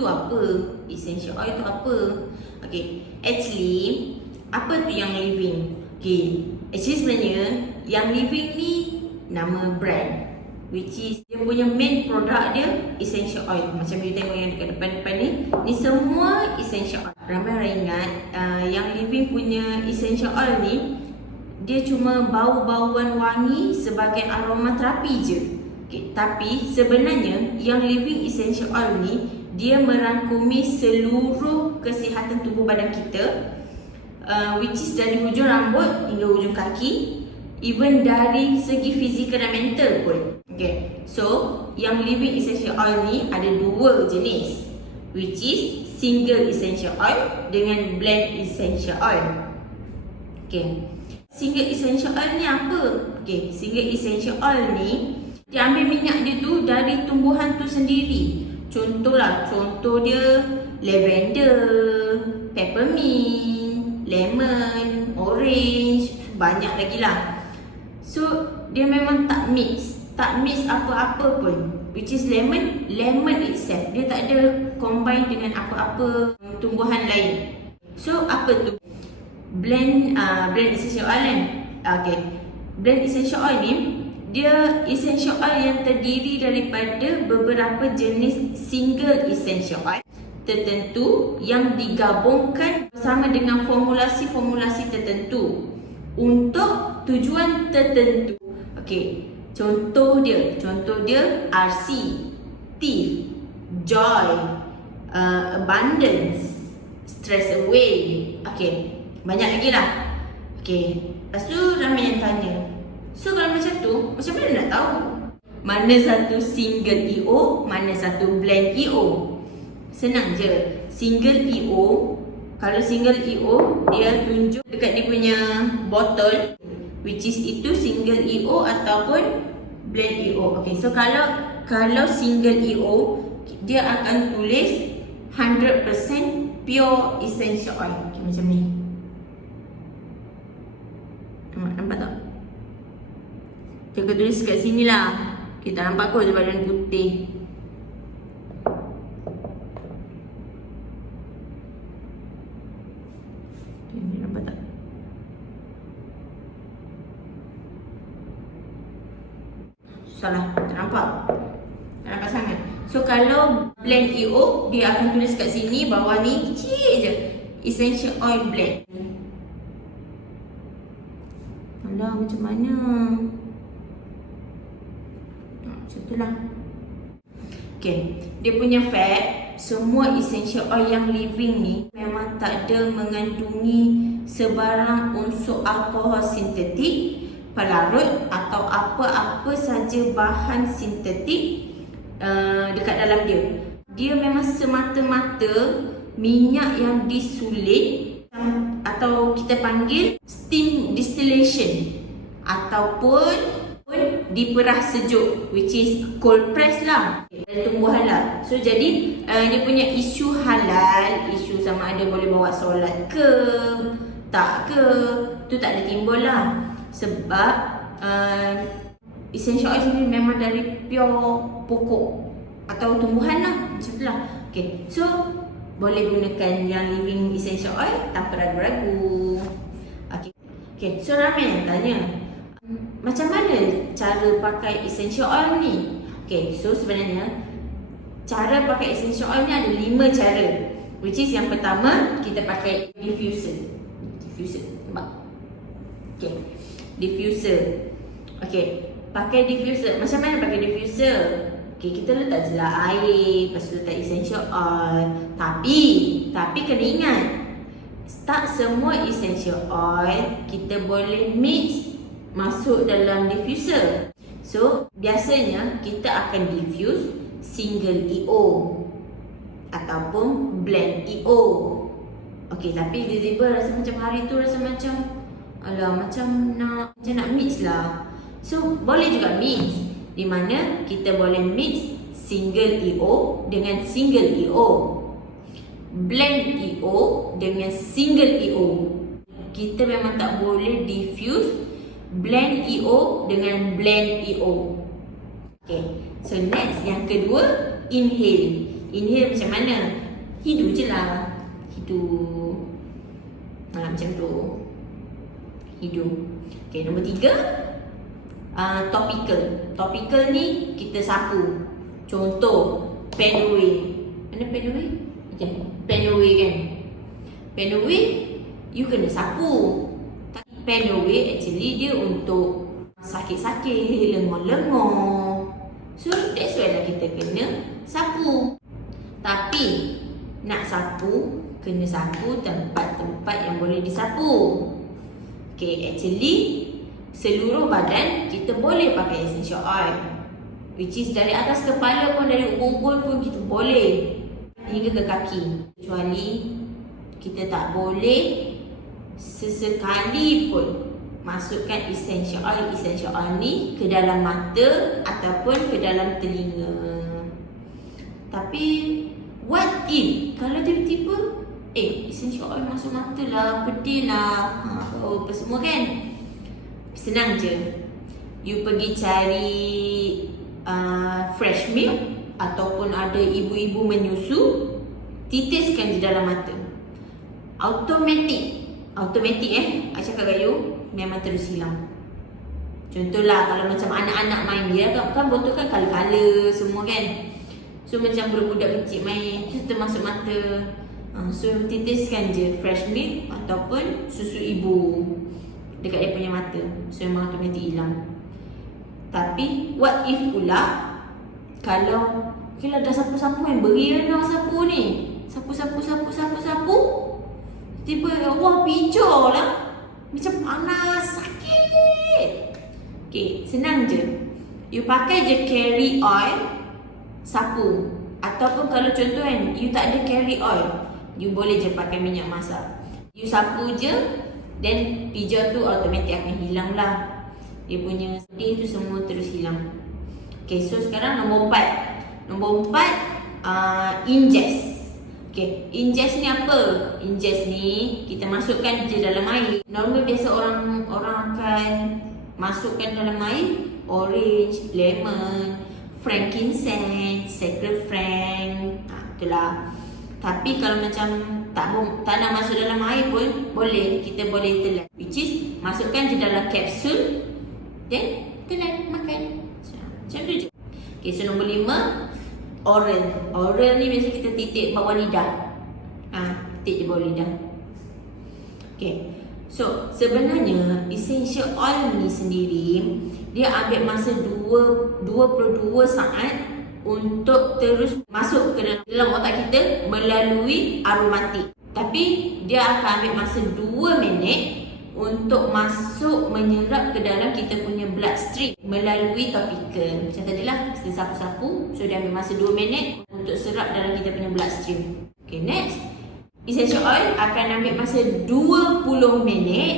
tu apa? Essential oil tu apa? Okay, actually apa tu yang living? Okay, actually sebenarnya yang living ni nama brand, which is dia punya main product dia essential oil. Macam you tengok yang dekat depan-depan ni semua essential oil. Ramai orang ingat yang living punya essential oil ni dia cuma bau-bauan wangi sebagai aromaterapi je. Okay, tapi sebenarnya yang living essential oil ni dia merangkumi seluruh kesihatan tubuh badan kita, which is dari hujung rambut hingga hujung kaki, even dari segi fizikal dan mental pun. Okay, so yang living essential oil ni ada dua jenis, which is single essential oil dengan blend essential oil. Okay, single essential oil ni apa? Okay, single essential oil ni dia ambil minyak dia tu dari tumbuhan tu sendiri. Contoh dia lavender, peppermint, lemon, orange, banyak lagi lah. So dia memang tak mix apa-apa pun. Which is lemon itself, dia tak ada combine dengan apa-apa tumbuhan lain. So apa tu? Blend essential oil kan? Okay, blend essential oil ni dia essential oil yang terdiri daripada beberapa jenis single essential oil tertentu yang digabungkan bersama dengan formulasi-formulasi tertentu untuk tujuan tertentu. Okey, contoh dia RC, Thief, Joy, Abundance, Stress Away. Okey, banyak lagi lah. Okey, lepas tu ramai yang tanya, so kalau macam tu, macam mana nak tahu mana satu single EO, mana satu blend EO? Senang je. Single EO, kalau single EO dia tunjuk dekat dia punya botol, which is itu single EO ataupun blend EO. Okay, so kalau single EO dia akan tulis 100% pure essential oil. Okay, macam ni. Nampak tak? Dia tulis kat sini lah. Kita nampak kot badan putih. Ini nampak tak? Salah, tak nampak. Tak nampak sangat. So kalau blend EO, dia akan tulis kat sini bawah ni kecil je, essential oil blend. Alah, macam mana? Macam tu lah. Okay, dia punya fact, semua essential oil yang living ni memang tak ada mengandungi sebarang unsur alkohol sintetik, pelarut atau apa-apa saja bahan sintetik dekat dalam dia. Dia memang semata-mata minyak yang disulit atau kita panggil steam distillation ataupun diperah sejuk, which is cold press lah, dari tumbuhan lah. So jadi dia punya isu halal, isu sama ada boleh bawa solat ke tak ke, tu tak ada timbul lah. Sebab essential oil sendiri memang dari pure pokok atau tumbuhan lah, macam tu lah. Okay, so boleh gunakan yang living essential oil tanpa ragu-ragu. Okay, so ramai yang tanya, macam mana cara pakai essential oil ni? Okay, so sebenarnya cara pakai essential oil ni ada 5 cara, which is yang pertama kita pakai diffuser. Nampak? Okay, diffuser. Okay, pakai diffuser. Macam mana pakai diffuser? Okay, kita letak je lah air, lepas tu letak essential oil. Tapi kena ingat, tak semua essential oil kita boleh mix masuk dalam diffuser. So biasanya kita akan diffuse single EO ataupun blend EO. Okay, tapi tiba-tiba rasa macam hari tu rasa macam macam nak mix lah. So boleh juga mix, di mana kita boleh mix single EO dengan single EO, blend EO dengan single EO. Kita memang tak boleh diffuse blend EO dengan blend EO. Okay, so next yang kedua, inhale. Inhale macam mana? Hidu je lah. Hidu. Macam tu. Hidu. Okay, nombor 3. Topical. Topical ni kita sapu. Contoh, pen away. Mana pen away? Okay. Pen away kan? Pen away, you kena sapu. Pen away actually dia untuk sakit-sakit, lengor-lengor. So that's why lah kita kena sapu. Tapi nak sapu, kena sapu tempat-tempat yang boleh disapu. Okay, actually seluruh badan kita boleh pakai essential oil, which is dari atas kepala pun, dari ubun pun kita boleh, hingga ke kaki. Kecuali kita tak boleh sesekali pun masukkan essential oil ni ke dalam mata ataupun ke dalam telinga. Tapi what if kalau tiba-tiba essential oil masuk mata lah, pedih lah, apa semua kan? Senang je. You pergi cari fresh milk ataupun ada ibu-ibu menyusu, titiskan di dalam mata. Automatic I cakap kat you, memang terus hilang. Contohlah kalau macam anak-anak main, dia kan botol kan color-color semua kan. So macam budak-budak kecil main, kita masuk mata. So titiskan je fresh milk ataupun susu ibu dekat dia punya mata. So memang automatic hilang. Tapi what if pula kalau dah sapu-sapu yang beri nak sapu ni, sapu tiba wah pijau lah, macam panas, sakit. Okay, senang je. You pakai je carry oil, sapu. Ataupun kalau contoh kan, you tak ada carry oil, you boleh je pakai minyak masak. You sapu je, then pijau tu automatik akan hilang lah. Dia punya sedih tu semua terus hilang. Okay, so sekarang nombor 4. Nombor 4, ingest. Okay, ingest ni apa? Ingest ni kita masukkan je dalam air. Normal biasa orang akan masukkan dalam air orange, lemon, frankincense, saffron, itulah. Tapi kalau macam tak nak masuk dalam air pun boleh, kita boleh telan. Which is masukkan je dalam kapsul, then telan, makan. Macam tu je. Okay, so nombor 5, oral. Oral ni biasa kita titik bawah lidah. Titik di bawah lidah. Okay, so sebenarnya essential oil ni sendiri dia ambil masa 22 saat untuk terus masuk ke dalam otak kita melalui aromatik. Tapi dia akan ambil masa 2 minit untuk masuk menyerap ke dalam kita punya bloodstream melalui topical. Macam tadi lah, kita sapu-sapu, so dia ambil masa 2 minit untuk serap dalam kita punya bloodstream. Okay, next, essential oil akan ambil masa 20 minit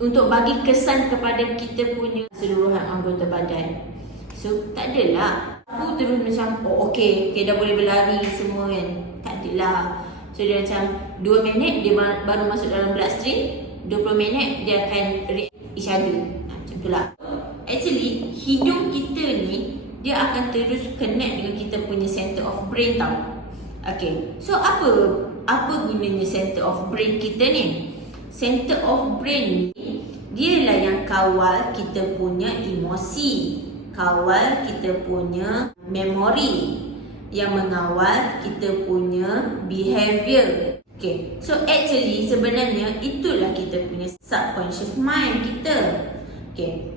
untuk bagi kesan kepada kita punya seluruhan anggota badan. So tak adalah aku terus macam okay, dah boleh berlari semua kan. Tak adalah. So dia macam 2 minit dia baru masuk dalam bloodstream, 20 minit dia akan react each other. Macam tu lah. Actually hidung kita ni dia akan terus connect dengan kita punya center of brain tau. Okay, so apa gunanya center of brain kita ni? Center of brain ni dia lah yang kawal kita punya emosi, kawal kita punya memori, yang mengawal kita punya behavior. Okay, so actually sebenarnya itulah kita punya subconscious mind kita. Okay,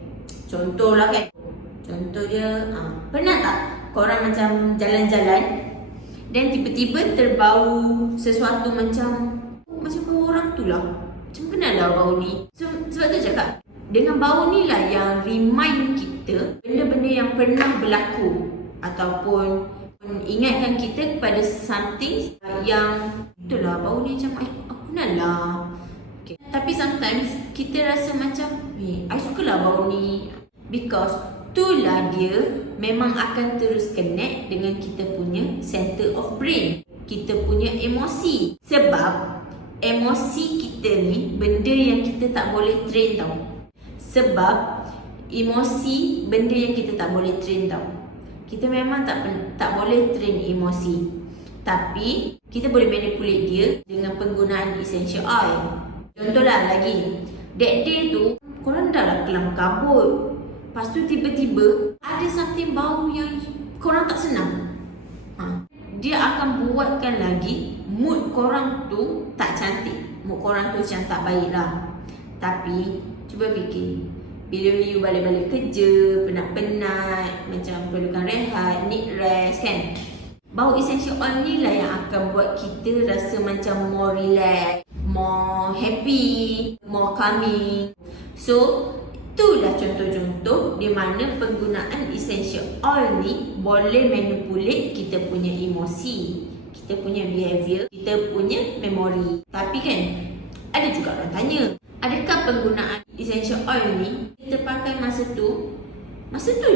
contohlah kan, contoh dia, pernah tak korang macam jalan-jalan dan tiba-tiba terbau sesuatu macam bau orang tu lah, macam kenal lah bau ni. So sebab tu cakap, dengan bau ni lah yang remind kita benda-benda yang pernah berlaku ataupun ingatkan kita kepada something yang itulah bau ni macam aku kenal lah. Okay. Tapi sometimes kita rasa macam I sukalah bau ni, because itulah dia memang akan terus connect dengan kita punya center of brain, kita punya emosi. Sebab emosi kita ni benda yang kita tak boleh train tau. Sebab emosi benda yang kita tak boleh train tau. Kita memang tak boleh train emosi. Tapi kita boleh manipulate dia dengan penggunaan essential oil. Contohlah lagi, that day tu korang dah lah kelam kabut, lepas tu tiba-tiba ada something bau yang korang tak senang. Dia akan buatkan lagi mood korang tu tak cantik, mood korang tu macam tak baik lah. Tapi cuba fikir, bila you balik-balik kerja, penat-penat, macam perlukan rehat, need rest kan, bau essential oil ni lah yang akan buat kita rasa macam more relax, more happy, more calming. So itulah contoh-contoh di mana penggunaan essential oil ni boleh manipulate kita punya emosi, kita punya behavior, kita punya memory. Tapi kan ada juga orang tanya, adakah penggunaan essential oil ni kita pakai masa tu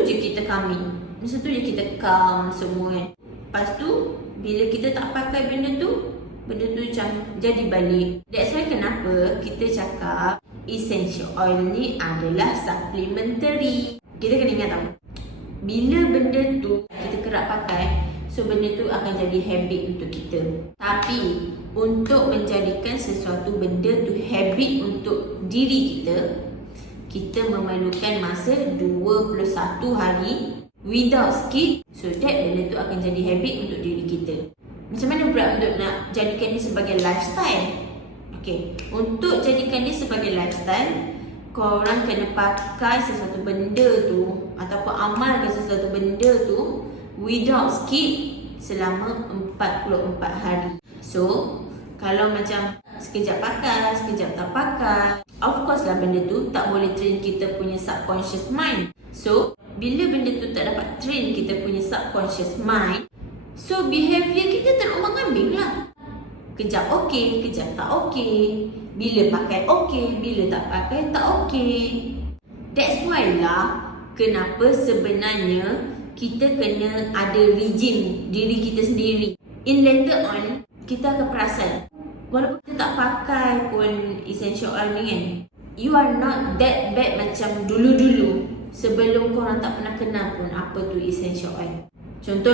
je kita calming, masa tu je kita calm semua kan. Lepas tu bila kita tak pakai benda tu macam jadi balik. That's why kenapa kita cakap essential oil ni adalah supplementary. Kita kena ingat tau, bila benda tu kita kerap pakai, so benda tu akan jadi habit untuk kita. Tapi untuk menjadikan sesuatu benda tu habit untuk diri kita, kita memerlukan masa 21 hari without skip, so that benda tu akan jadi habit untuk diri kita. Macam mana pula untuk nak jadikan dia sebagai lifestyle? Okay, untuk jadikan dia sebagai lifestyle, korang kena pakai sesuatu benda tu ataupun amalkan sesuatu benda tu without skip selama 44 hari. So kalau macam sekejap pakai, sekejap tak pakai, of course lah benda tu tak boleh train kita punya subconscious mind. So bila benda tu tak dapat train kita punya subconscious mind, so behavior kita terumbang-ambing lah. Kejap okey, kejap tak okey. Bila pakai okey, bila tak pakai tak okey. That's why lah kenapa sebenarnya kita kena ada regime diri kita sendiri. In later on, kita akan perasan, walaupun kita tak pakai pun essential oil ni kan, you are not that bad macam dulu-dulu sebelum korang tak pernah kenal pun apa tu essential oil. Contoh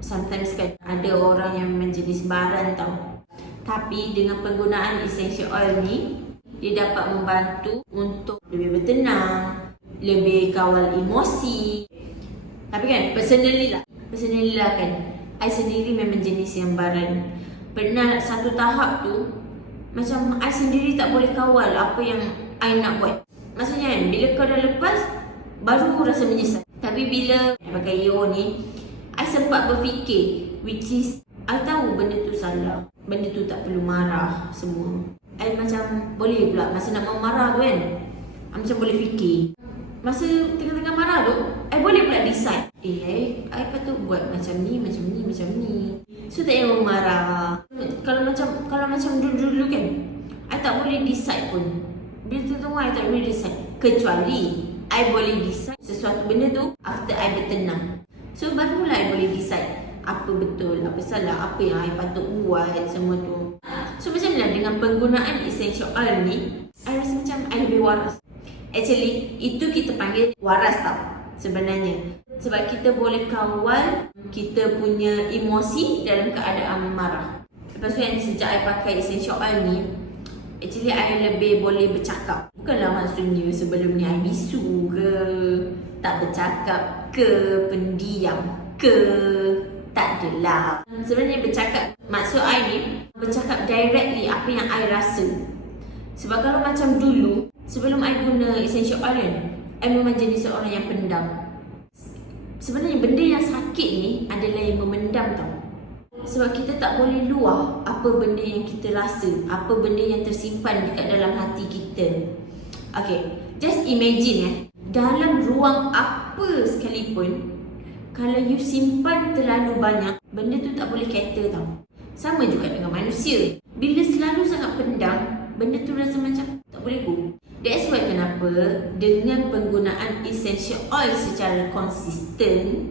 sometimes kan ada orang yang menjadi sebaran tau. Tapi dengan penggunaan essential oil ni, dia dapat membantu untuk lebih bertenang, lebih kawal emosi. Tapi kan personally lah kan, I sendiri memang jenis yang baran. Pernah satu tahap tu macam I sendiri tak boleh kawal apa yang I nak buat. Maksudnya kan, bila kau dah lepas, baru rasa menyesal. Tapi bila pakai EO ni, I sempat berfikir, which is I tahu benda tu salah, benda tu tak perlu marah semua. I macam boleh pula masa nak mau marah tu kan, I macam boleh fikir. Masa tengah-tengah marah tu, I boleh pula decide, I patut buat macam ni. So tak payah marah. Kalau macam dulu-dulu kan, I tak boleh decide pun. Bila tu I tak boleh decide. Kecuali I boleh decide sesuatu benda tu after I bertenang. So barulah I boleh decide apa betul, apa salah, apa yang I patut buat, semua tu. So macam mana dengan penggunaan essential oil ni, I rasa macam I lebih waras. Actually, itu kita panggil waras tau sebenarnya. Sebab kita boleh kawal kita punya emosi dalam keadaan marah. Lepas tu kan, sejak I pakai essential oil ni, actually I lebih boleh bercakap. Bukanlah maksudnya sebelum ni I bisu ke, tak bercakap ke, pendiam ke, tak adalah. Sebenarnya bercakap, maksud I ni bercakap directly apa yang I rasa. Sebab kalau macam dulu, sebelum I guna essential oil kan, I memang jenis seorang yang pendam. Sebenarnya benda yang sakit ni adalah yang memendam tau. Sebab kita tak boleh luah apa benda yang kita rasa, apa benda yang tersimpan dekat dalam hati kita. Okay, just imagine dalam ruang apa sekalipun, kalau you simpan terlalu banyak, benda tu tak boleh cater tau. Sama juga dengan manusia. Bila selalu sangat pendam, benda tu rasa macam tak boleh go. That's why kenapa dengan penggunaan essential oil secara konsisten,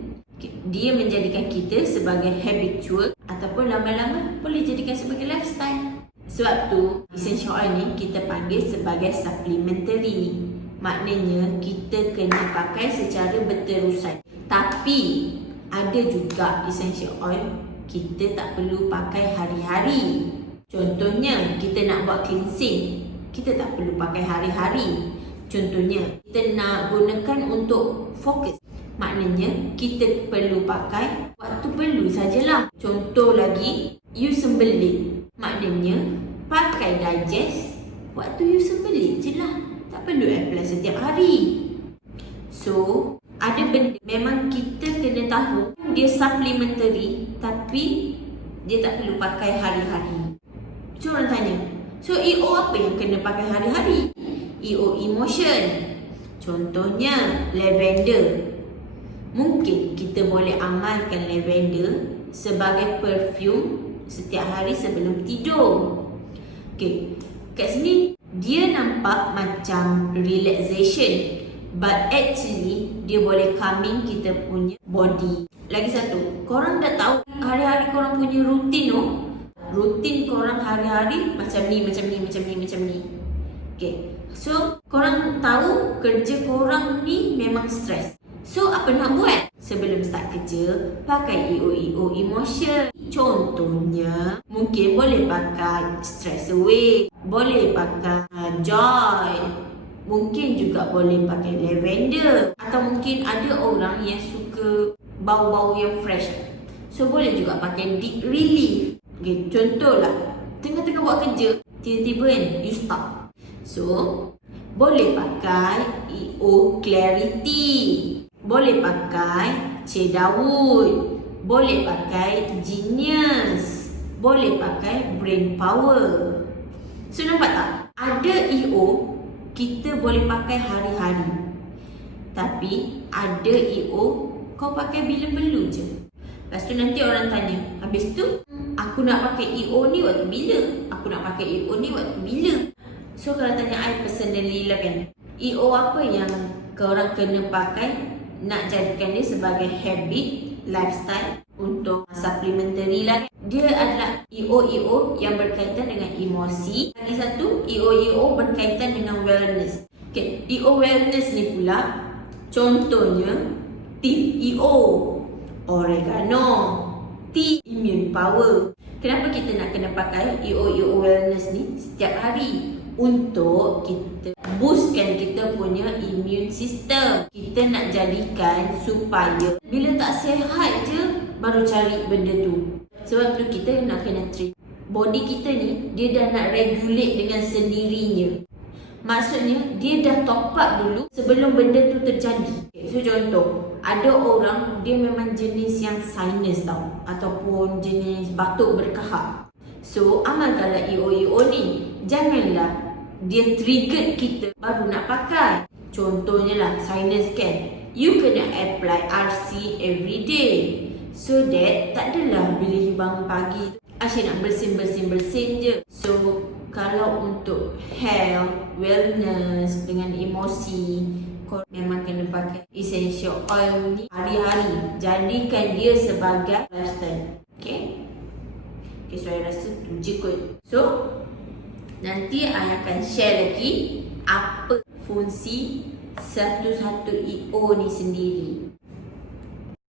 dia menjadikan kita sebagai habitual ataupun lama-lama boleh jadikan sebagai lifestyle. Sebab tu essential oil ni kita panggil sebagai supplementary. Maknanya kita kena pakai secara berterusan. Tapi ada juga essential oil kita tak perlu pakai hari-hari. Contohnya, kita nak buat cleansing, kita tak perlu pakai hari-hari. Contohnya, kita nak gunakan untuk fokus, maknanya kita perlu pakai waktu perlu sajalah. Contoh lagi, you sembelit, maknanya pakai digest waktu you sembelit je lah. Tak perlu apply setiap hari. So, ada benda memang kita kena tahu dia supplementary tapi dia tak perlu pakai hari-hari. So orang tanya, so EO apa yang kena pakai hari-hari? EO emotion. Contohnya lavender. Mungkin kita boleh amalkan lavender sebagai perfume setiap hari sebelum tidur. Okay, kat sini dia nampak macam relaxation, but actually dia boleh calming kita punya body. Lagi satu, korang dah tahu hari-hari korang punya rutin tu. Rutin korang hari-hari macam ni, macam ni, macam ni, macam ni. Okay, so korang tahu kerja korang ni memang stres. So apa nak buat? Sebelum start kerja, pakai EO emotion. Contohnya, mungkin boleh pakai stress away, boleh pakai joy, mungkin juga boleh pakai lavender, atau mungkin ada orang yang suka bau-bau yang fresh, so boleh juga pakai deep relief. Okay, contohlah tengah-tengah buat kerja, tiba-tiba kan you stop, so boleh pakai EO clarity, boleh pakai cedawut, boleh pakai genius, boleh pakai brain power. So nampak tak? Ada EO kita boleh pakai hari-hari, tapi ada EO kau pakai bila perlu je. Lepas tu nanti orang tanya, habis tu aku nak pakai EO ni waktu bila? Aku nak pakai EO ni waktu bila? So kalau tanya I personally lah kan, EO apa yang korang kena pakai nak jadikan dia sebagai habit, lifestyle untuk supplementary lah. Dia adalah EO yang berkaitan dengan emosi. Lagi satu, EO berkaitan dengan wellness. Okay, EO wellness ni pula, contohnya tea EO, oregano, tea immune power. Kenapa kita nak kena pakai EO wellness ni setiap hari? Untuk kita boostkan kita punya immune system. Kita nak jadikan supaya bila tak sihat je baru cari benda tu. Sebab tu kita nak kena treat body kita ni, dia dah nak regulate dengan sendirinya. Maksudnya dia dah top up dulu sebelum benda tu terjadi. So contoh, ada orang dia memang jenis yang sinus tau, ataupun jenis batuk berkahak. So amalkanlah EO ni. Janganlah dia trigger kita baru nak pakai. Contohnya lah sinus kan, you kena apply RC every day, so that tak adalah bila you bangun pagi asyik nak bersin je. So kalau untuk health, wellness dengan emosi, kau memang kena pakai essential oil ni hari-hari. Jadikan dia sebagai lifestyle. Okay, so saya rasa tu je kot. So nanti I akan share lagi apa fungsi satu-satu EO ni sendiri.